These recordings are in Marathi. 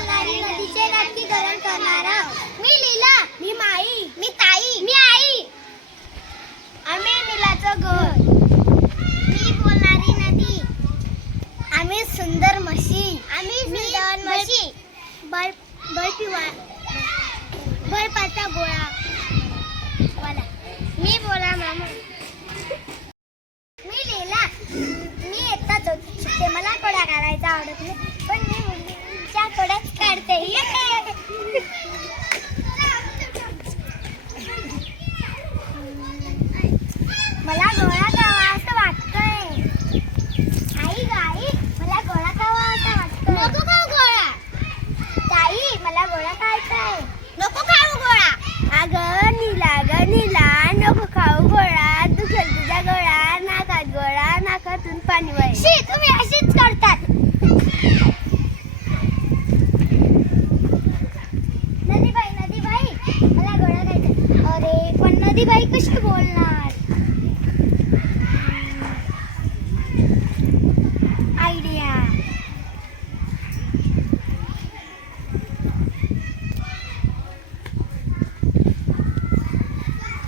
बोलणारी नदीचे नाटकीकरण करणारा मी लीला मी माई मी ताई मी आई. आम्ही नीलाचं घर. मी बोलणारी नदी. आम्ही सुंदर म्हशी. आम्ही सुंदर म्हशी. बल बर्फीवा बर्फाचा गोळा. वाला मी बोला मामा मी लीला मी एकटा चौथीत शिकते मला कोड्या काढायचा आवडत नाही पण मी मुलींच्या कोड्याच काढते मला गोळा खावा असं वाटतंय आई ग आई मला गोळा खावा असं वाटतंय नको खाऊ गोळा ताई मला गोळा खायचा आहे नको खाऊ गोळा अगं नीला ग नीला नको खाऊ गोळा तू खेळ तुझ्या गोळा नाकात गोळा नाकातून पाणी वळ तुम्ही अशीच करतात नदीबाई नदीबाई मला गोळा खायचा अरे बाई कशी बोलणार आयडिया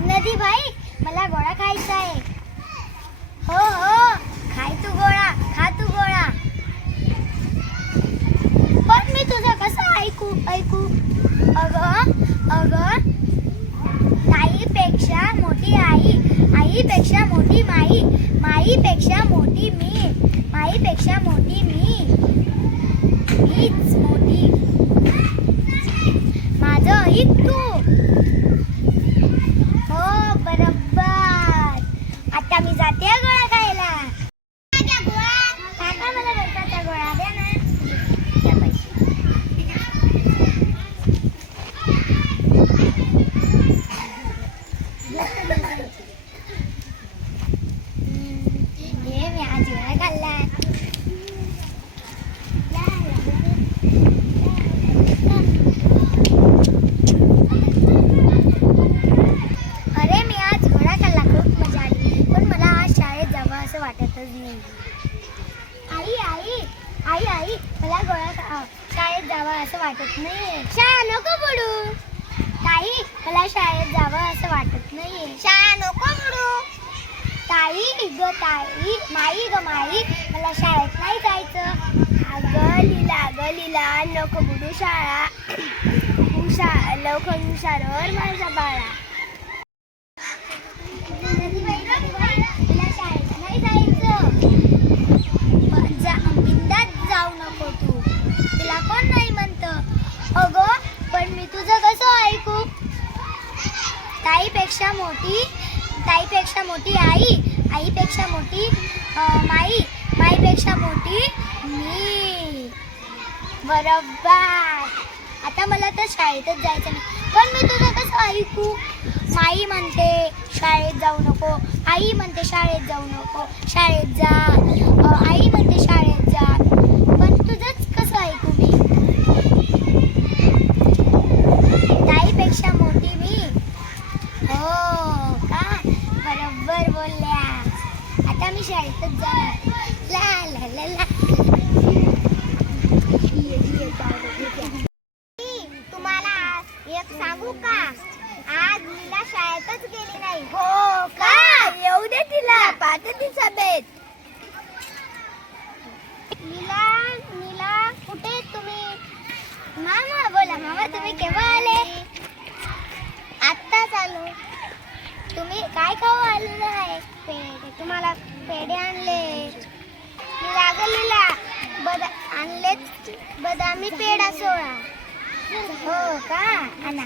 नदी भाई मला गोळा खायचा आहे हो हो खाय तू गोळा खा तू गोळा पण मी तुझं कसं ऐकू ऐकू अगं अगं ताईपेक्षा मोठी आई माईपेक्षा मोठी माई. माईपेक्षा मोठी मी. माईपेक्षा मोठी मी. मीच मोठी. माझं ऐक तू हो बरोबर आता मी जाते हं गोळा खायला काका मला बर्फाचा गोळा द्या ना द्या पैसे. हम्म, हे मी आज गोळा खाल्ला अरे मी आज घोडा खाल्ला खूप मजा आली पण मला आज शाळेत जावं असं वाटतच नाही. आई आई आई आई मला गोळा शाळेत जावं असं वाटत नाही शाळा नको बुडू. ताई मला शाळेत जावं असं वाटत नाही शाळा नको बुडू. ताई ग ताई माई ग माई मला शाळेत नाही जायचं. अगं लिला ग लिला नको बुडू शाळा. हुशार लवकर हुशारवर माझा बाळा मला शाळेत नाही जायचं ब- जा बिंदात जाऊ नको तू तुला कोण नाही म्हणत? अगं पण मी तुझं कसं ऐकू? ताईपेक्षा मोठी ताईपेक्षा मोठी आई आईपेक्षा मोठी माई माईपेक्षा मोठी मी. बरोबर. आता मला तर शाळेतच जायचं नाही. पण मी तुझं कसं ऐकू? माई म्हणते शाळेत जाऊ नको. आई म्हणते शाळेत जाऊ नको. शाळेत जा. आई म्हणते शाळेत जा पण तुझंच कसं ऐकू मी ताईपेक्षा मोठी मी हो का बरोबर बोलल्या आता मी शाळेतच जाणार. ला ला ला तुम्हाला एक सांगू का? आज मीला शाळेतच गेली नाही. हो का? येऊ दे तिला. पाहते तिचा बेत नीला नीला कुठे आहेत तुम्ही मामा बोला मामा तुम्ही केव्हा आले आत्ताच आलो तुम्ही काय खाऊ आलेलं आहे पेढे तुम्हाला पेढे आणले. लागलेला. बदा आणलेत बदामी पेढा सोळा. हो का? आणा.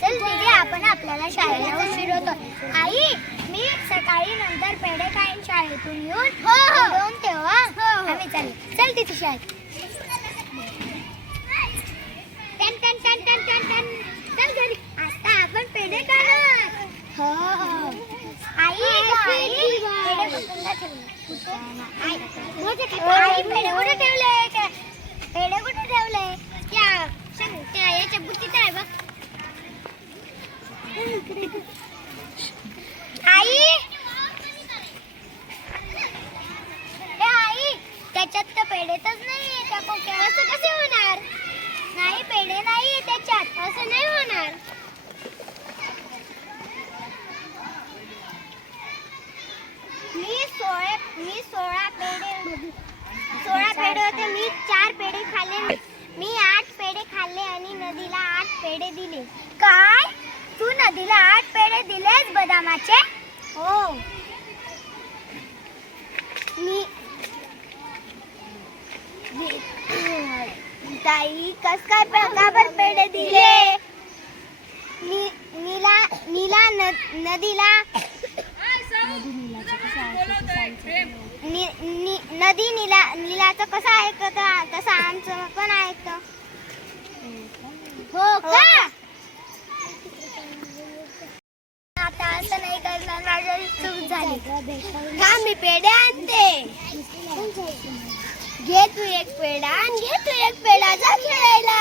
चल दीदी आपण आपल्याला शाळेला उशीर होतो आई मी सकाळी नंतर पेढे खाईन शाळेतून येऊन. हो दोन तेव्हा आम्ही चालेल चल तिथे शाळेत. टन टन टन टन टन. टन चल घरी. आता आपण पेढे खाणार हो हो. आई आई पेढे कुठे ठेवले? पेढे कुठे ठेवले? त्या याच्या बुट्टीत आहे बघ आई मी सोळा पेढे सोळा पेढे होते मी चार पेढे खाल्ले मी आठ पेढे खाल्ले आणि नदीला आठ पेढे दिले. काय? तू नदीला आठ पेढे दिलेस बदामाचे? हो. मी ताई कस काय पे- पेढे दिले? नी नीला नीला नदीला नदी नीला नीलाचं कसं ऐकत? तसं आमचं पण ऐकतं. हो का? आता असं नाही करणार माझी चूक झाली. का मी पेढे आणते? घे तू एक पेढा आणि घे तू एक पेढा जा खेळायला.